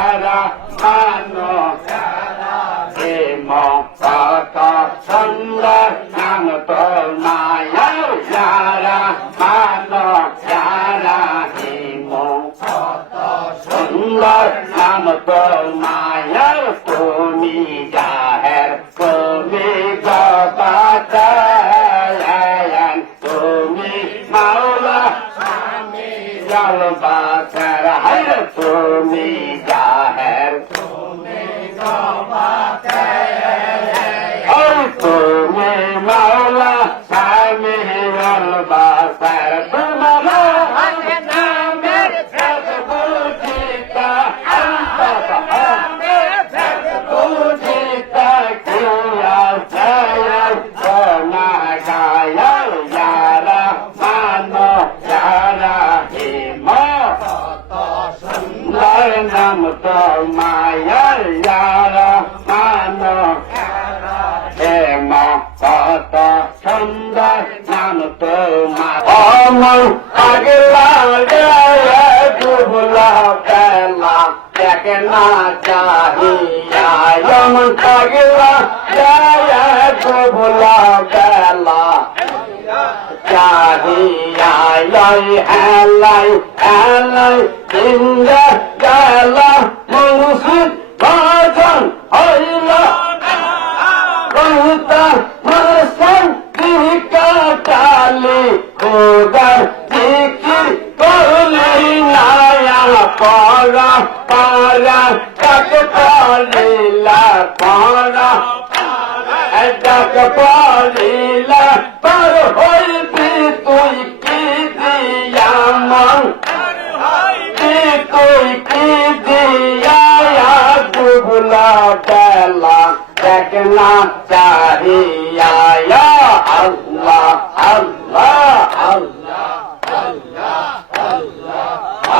মানো হে মত সুন্দর নাম তো মায়া যারা মানো যারা হে মত সুন্দর নাম তো মায়া তুমি জাহের তুমি গবাচায়ন তুমি মাওলা জলবাচার হর তুমি জাহের তুমি মাওলা স্বামী জলবাচার তোমার নামের বুঝিতা বুঝিতা কিয়া জয় সোনা গায়া যারা মানো যারা হিম নাম তো মায়া যারা মানো হেম কত সুন্দর নাম তো মা অমল আগলা ডুবলা পেলা দেখে না চাহিয়া অমল আগলা ডুবলা পেলা চাহিয়া এলাই এলাই ইন্দা গেলা মুর্শিদ ভাজন হইল কহিতা মরসন কাটালি খোদার জিকির করলি নায়া পরা পারা ডাক পড়িলা পরা ডাক পড়িলা পর হইবি তুই কি দিয়া মন তুই কি দিয়া ডুবলা পেলা দেখনা চাহিয়া আল্লাহ আল্লাহ আল্লাহ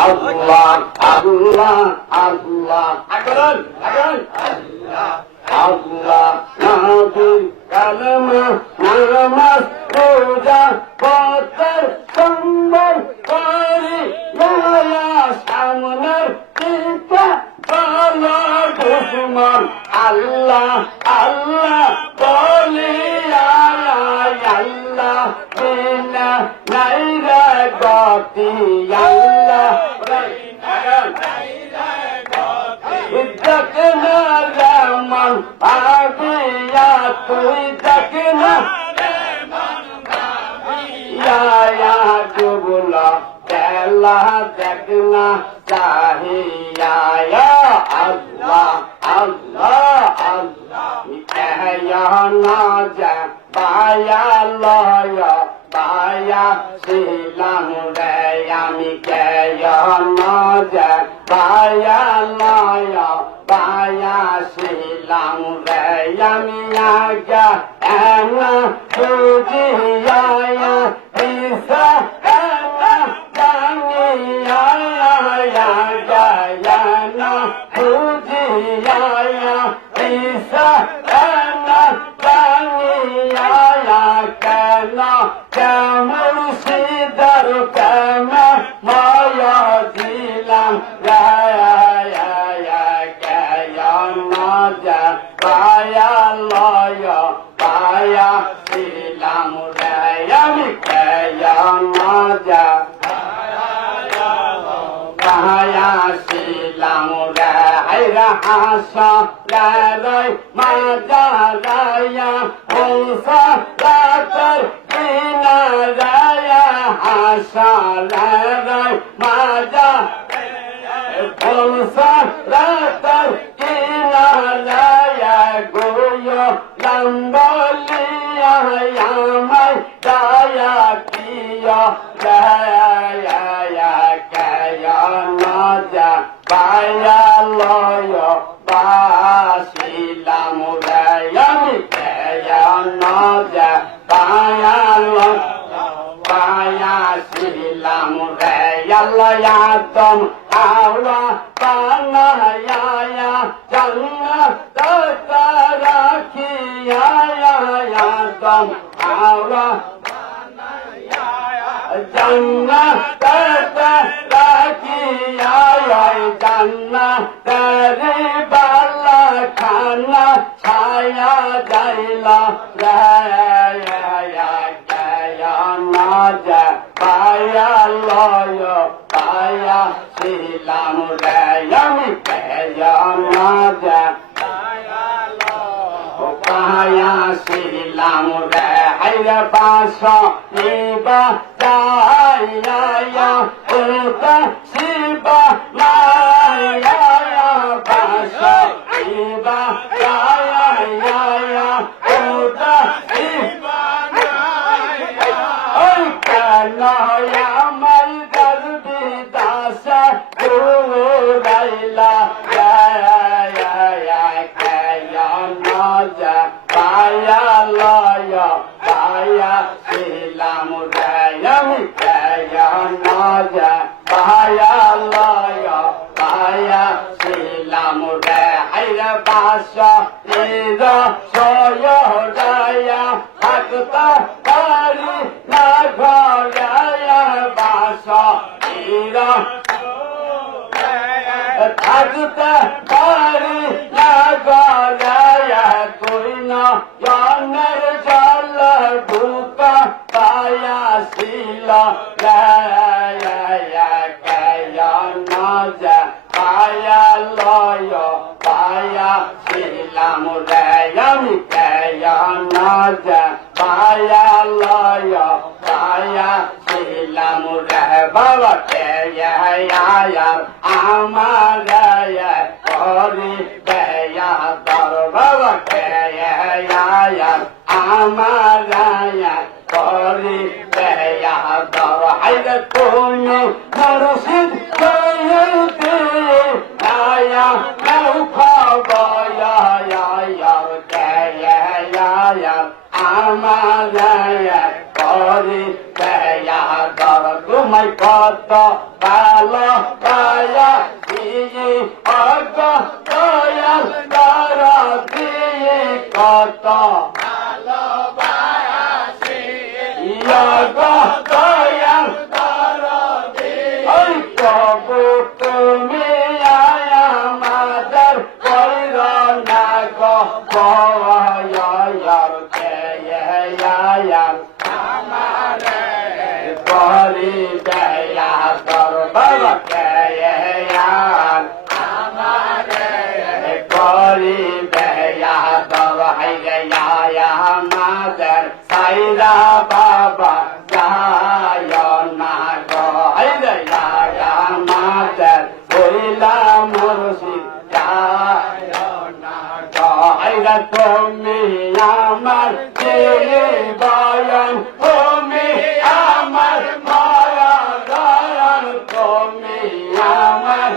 আল্লাহ আল্লাহ আল্লাহ আগরন আগরন আল্লাহ নবী কালমা নামাজ রোজা পথের সম্বর করি মায়া সামনের চিন্তা বলো দুশ্মন আল্লাহ আল্লাহ বলি আল্লাহ বিনা নাই রে গতি আল্লাহ দেখনা রহমান ভাবিয়া তুই দেখনা ডুবলা পেলা দেখনা চাহিয়া আল্লাহ আল্লাহ আল্লাহ না যা বায়া লয় বায়া শিলাম রে আমি কেয় না যা বায়া লয় বায়া শিলাম রে আমি আগা এনা বুঝিয়া দিশা এনা জানিয়া গায়না বুঝিয়া দিশা এনা জানিয়া কেন কেমন সিদার কেন মায়া দিলাম পায়া লয় পায়া দিলাম রে আমি কেয়া না যা পায়া দিলাম রে হাইরা হাসা রে মাজা রায়া হংসা রাতর কিনা রায়া হাসা রে মাজা হংসা রাতর কিনা রায়া গোয় লম্বলিয়া আমায় দায়া কিয়া রায়া কায়া না যা পায়া লয় বাসিলাম রে আমি কায়া না যা পায়া লয় পায়া শিলাম রে আল্লাহ আদম হাওয়া বানায়া জান্নাত রাখিয়া আদম হাওয়া বানায়া জান্নাত রাখিয়া জান্না তেরে বালা খানা ছায়া যাইলা না যা পায়া লয় পায়া ছিলাম রে আমি না যা পায়া ছিলাম রে হাইরে বাস নিবা যাইয়া ওটা শিবা মায়া বাস নিবা যাইয়া ওটা শিবা ওই কেন আমার দর্দি দাসা রাইলা পায়া লয় পায়া ছিলাম রে আমি না পায়া লয় পায়া ছিলাম রে হাইরে বাস সয় রায়া থাকতা পারি না ঘরায়া বাস থাকতে পারি না গলায়া তুই না জনের জল ঢুকা পায়া ছিল না যা পায়া লয় পায়া ছিলাম রে আমি না যা পায়া লয় পায়া ছিলাম রে বাবা আমার করি দয়া তর বাবা আমার করি দয়া তর হাইরে তুমি মুর্শিদ কইতে আয়া নাও খাবয়া আমার করি দয়া তর তুমি কত ভালো পায়া দিয়ে অগ দয়াল কর দিয়ে কত ভালো পায়া অগ দয়াল কর দিয়ে ওই কবু তুমি আয়া মাদার কইর না গো বয়ার আমারে করি দয়া কর বাবা আমারে করি দয়া কর হাইরে আমাদের সাইরা বাবা যায় না গো হাইরে আমাদের বইলা মুর্শিদ যায় না গো হাইরে তুমি আমার বয়ান তুমি আমার মায়া দয়াল তুমি আমার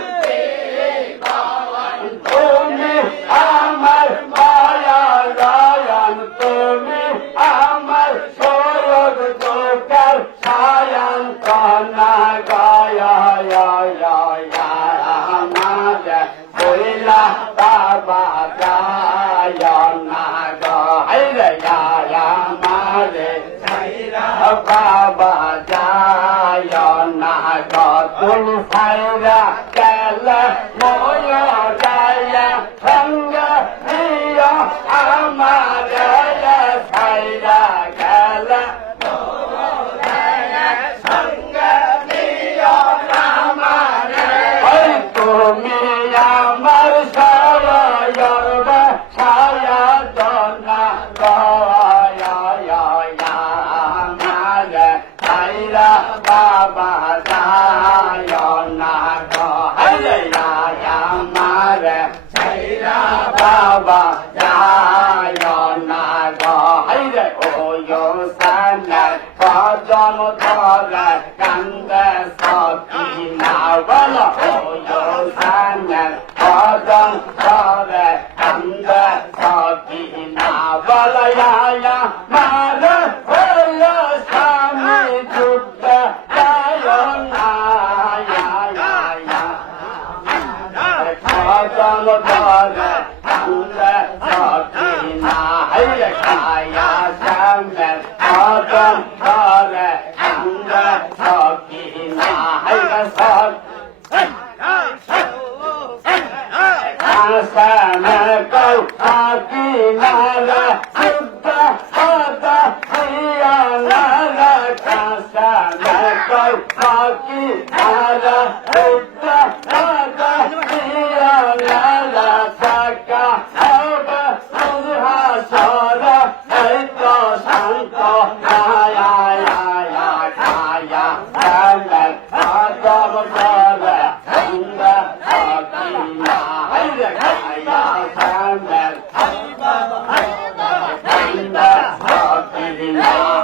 তুমি আমার মায়া দয়াল তুমি আমার সরদ দোকার সায়ান কনা গায়া আমাদের বইলা বাবা যায় না গো হাইরে আমারে বাবা যায় না গো তুমি সাইরা গেল ময় যায় সঙ্গ দিও আমার সাইরা গেল সঙ্গ দিও আমার তুমি আমার সরয়ব ছায়া দনা সাইরা বাবা যায় না গো হাইরে আমার সাইরা বাবা যায় না গো হাইরে ও সানা ভজন ধরে কান্দে সখী না বল ও সানা ভজন ধরে কান্দে সখী না বল মার স্বামী যুদ্ধ যায় না ভজন ধরে কান্দে সখী না হাইরে খায়া সামনে ভজন ধরে কান্দে সখী না হাইরে সখী কাসানাকাও আকিনালা সুদ্ধা হাদা হিয়ানালা কাসানাকাও আকিনালা সুদ্ধা হাদা হিয়ানালা সাকা হাবা সুধা সরা এইতো শান্ত আয়া আয়া আয়া কামল আদম সরা সুন্দর আকিনা হাইরে আয়া কামল সুন্দর আকিনা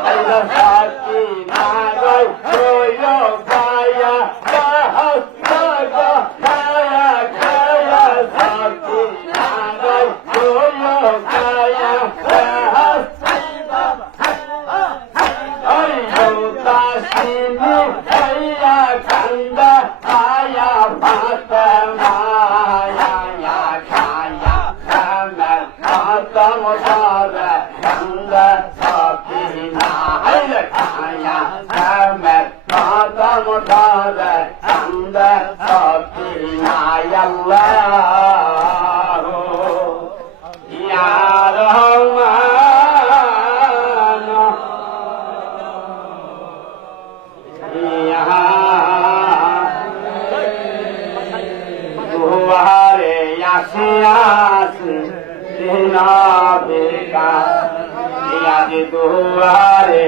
হাইরে সাকিনা গো কোয়ো গায়া বাহস গো গায়া গায়া সাকিনা গো কোয়ো গায়া বাহস তাসিনি আয়া কান্দা আয়া ফাতেমা আয়া খায়া কামল আদম সরা কান্দা সাকিনা হাইরে খায়া কামল আদম সরা কান্দা সাকিনা আল্লাহ ইয়া রহমান দুয়ারে আসিয়াস দিনাবিকা ইয়াদি দুয়ারে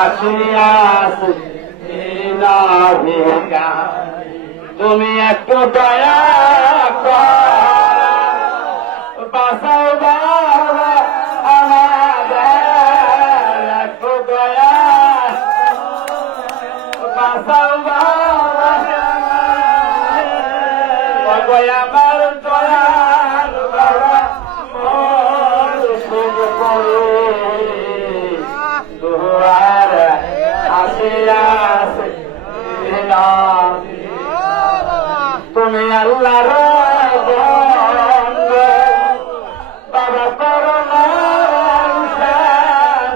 আসিয়াস দিনাবিকা তুমি একটু দয়া কর বাসাও বাবা আমাদের একটু দয়া বাসাও বাবা আমার দয়ার বাবা মোর শুভ করে দুয়ার আসিয়াস তুমি আল্লাহর বন্ধু বাবা করুণার শান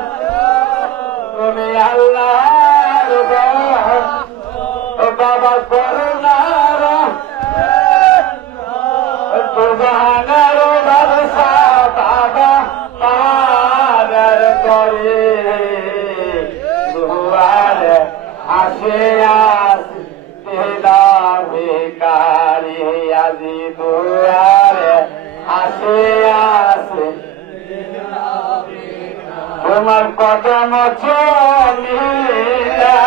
তুমি আল্লাহর বন্ধু বাবা করুণার সুবহানার বাদশা বাবা পার করে দুয়ারে আসিয়াস ভিকারি আজি দুয়ারে আসিয়াস তোমার কদম চলিলা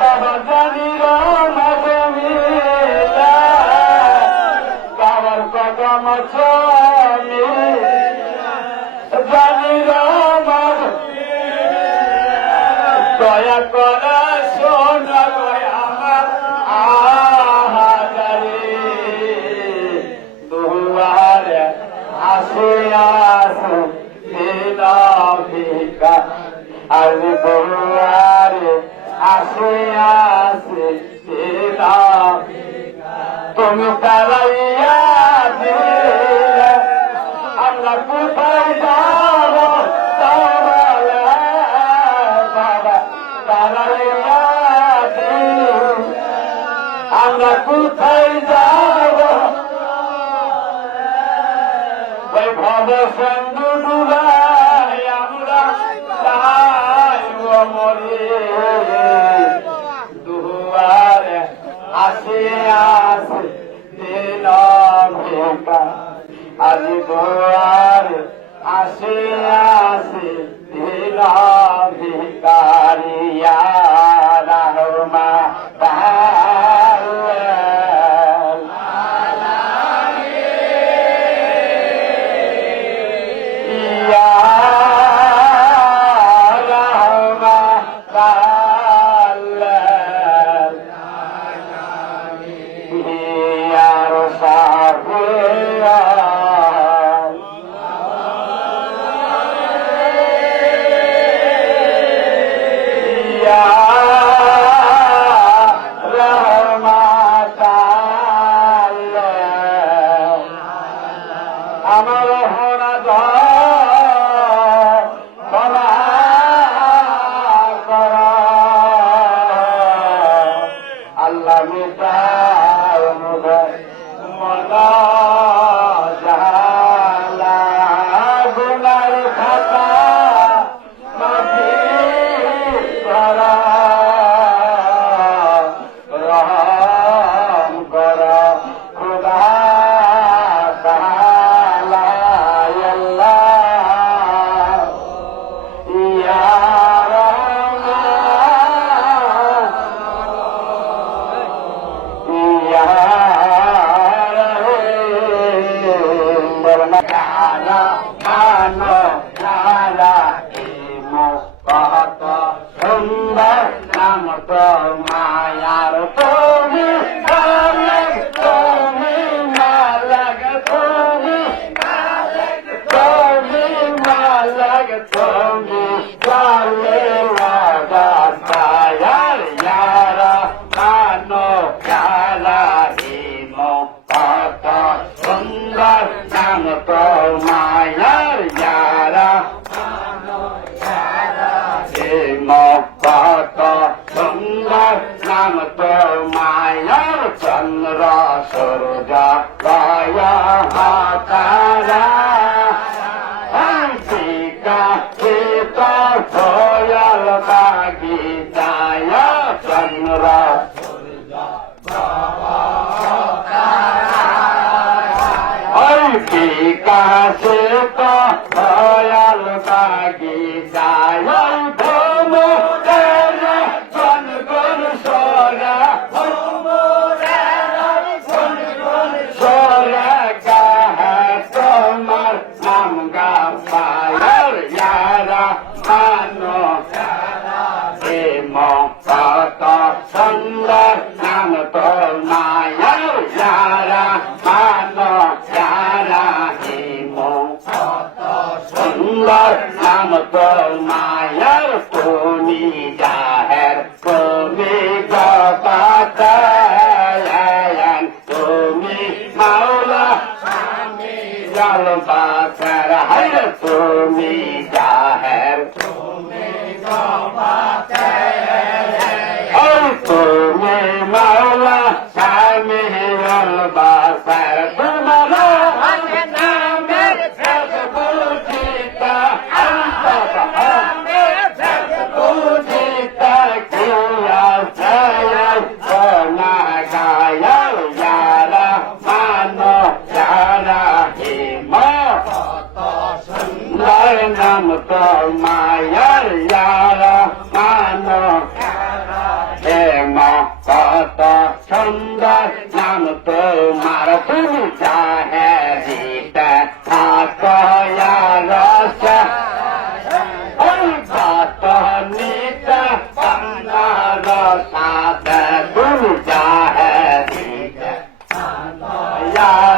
বাবা জানির মজমিলা বাবার কদম চলি জানির মজ দয়া করে শোন আমার আহারে দুয়ারে আসিয়াস ভিকা আজ দুয়ারে আসিয়াস তুমি তারাইয়া দিলে আমরা কোথায় যাব বাবা তারাইয়া দিলে আমরা কোথায় যাব ওই ভব সন্ধু ডুবাই আমরা যাইব মরে দুয়ারে আসিয়াস দিনভিকা আজি দুয়ারে আসিয়াস দিনভিকারিয়া রহমা আমার হরা আল্লাহ মিটার মদা যারা মানো যারা হিমো কত সুন্দর নাম তো মায়ার তুমি মালিক তুমি মালিক তুমি তুমি মালিক তুমি চলে লাগাতায়ার যারা মানো যারা হিমো কত সুন্দর নাম তো মায়ার যারা কত সুন্দর নাম তো মায়ার চন্দ্র সূর্য দয়া হাতারা শিকা সীতা ভয়াল বাগি দয়া চন্দ্র শিকা সীতা ভয়াল বাগি দয়া সুন্দর নাম তো মায়ার যারা মানো যারা হিমো সুন্দর নাম তো মায়ার তুমি জাহের তুমি গপাতায়ান তুমি মাওলা জলবাসার হর তুমি জাহের তুমি তুমি মাওলা স্বামী জলবাসার তোমার নামের বুঝিতা বুঝিতা কিয়া জয় সোনা গায়াল যারা মানো যারা হিমা সুন্দর নাম তো মায়ার যারা মানো কত সুন্দর নাম তোমার তুমি চাহিতে রস কত নিত রসাদ তুমি চাহিতে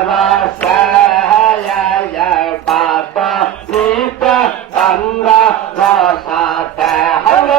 রস পাত নিত রসাদ হল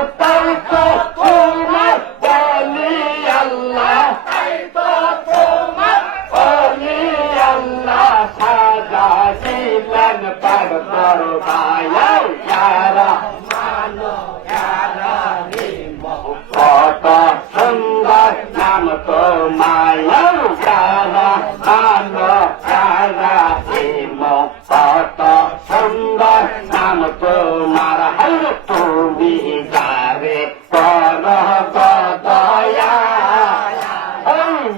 কত সুন্দর নাম তো মায়ার যারা মানো যারা হিমো কত সুন্দর নাম তোমার হল তুমি যারে কর দয়া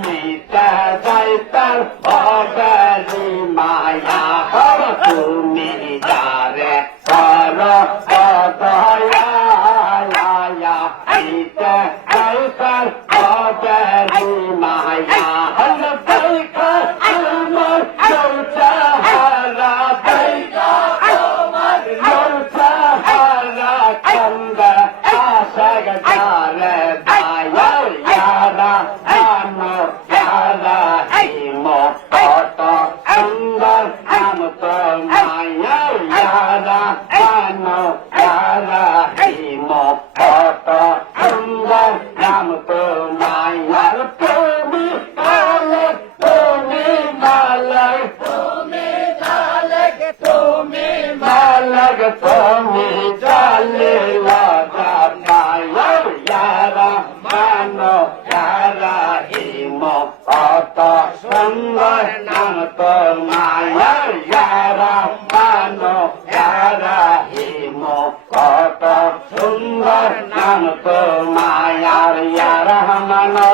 মিটা যাইতার ভগলি মায়া কর তুমি যারে কর দয়া মিটা যাইতার ভগলি মায়া হল বৈকা তোমার চৌচা হারা বৈকা তোমার চৌচা হারা চন্দ আশাগ যারে দায়া যারা মানো যারা হিমো কত সুন্দর নাম তো মায়ার যারা মানো যারা হিমো কত সুন্দর নাম তো মায়ার তুমি মালিক তুমি মালিক তুমি মালিক তুমি মালিক তুমি চলে লাগা মায়ার যারা মানো যারা হিমো কত সুন্দর নাম তো মায়ার যারা মানো যারা হিমো কত সুন্দর নাম তো মায়ার যারা মানো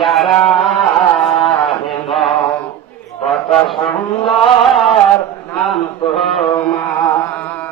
যারা হিমো কত সুন্দর নাম তো মা